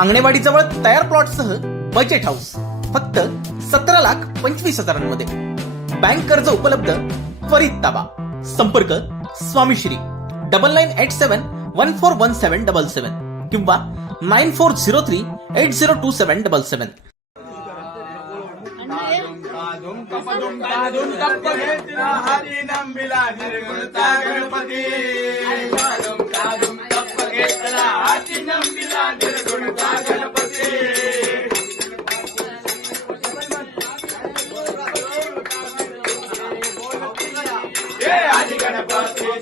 अंगणेवाडीजवळ तयार प्लॉटसह budget house फक्त सतरा लाख पंचवीस हजारांमध्ये. बँक कर्ज उपलब्ध त्वरित ताबा. संपर्क Swamishri double nine eight seven one four one seven double seven किंवा nine four zero three eight zero two seven double seven तादुम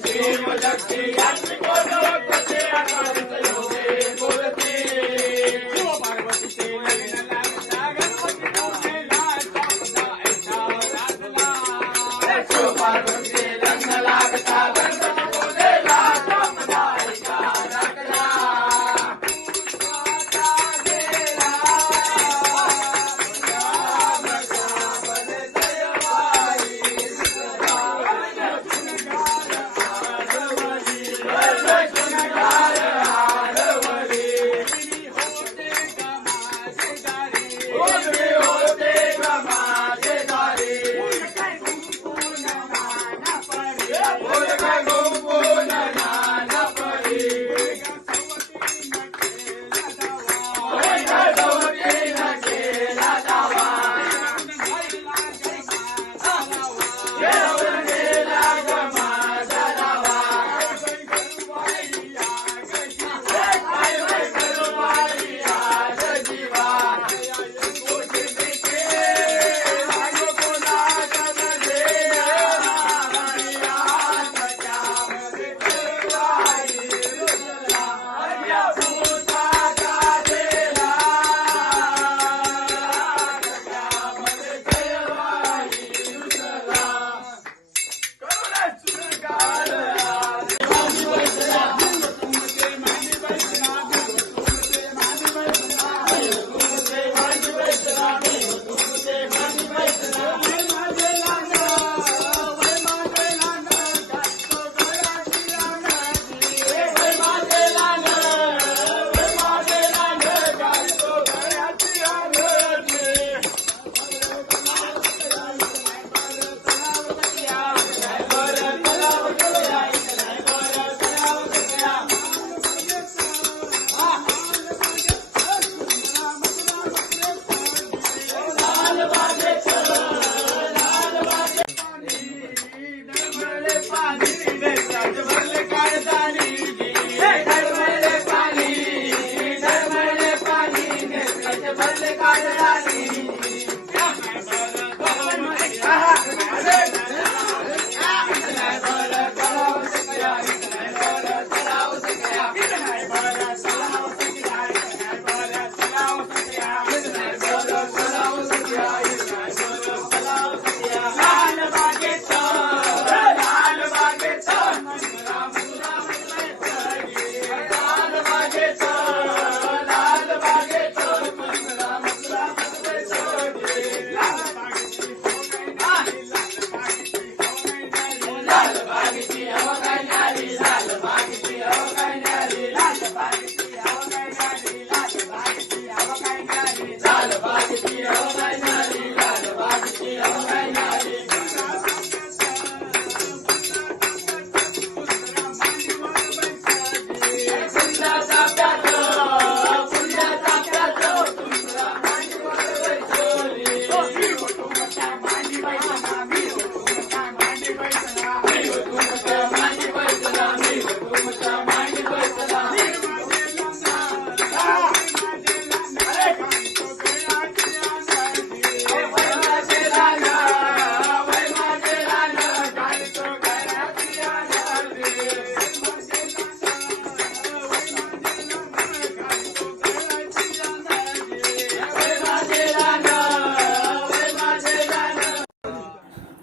ಶ್ರೀಮಲಕ್ಷ್ಮಿ ಯಾತ್ರಿಕೋಟ ಭಕ್ತತೆ ಅನಾದಿತ ಯೋಗೇ ಮೂಲತಿ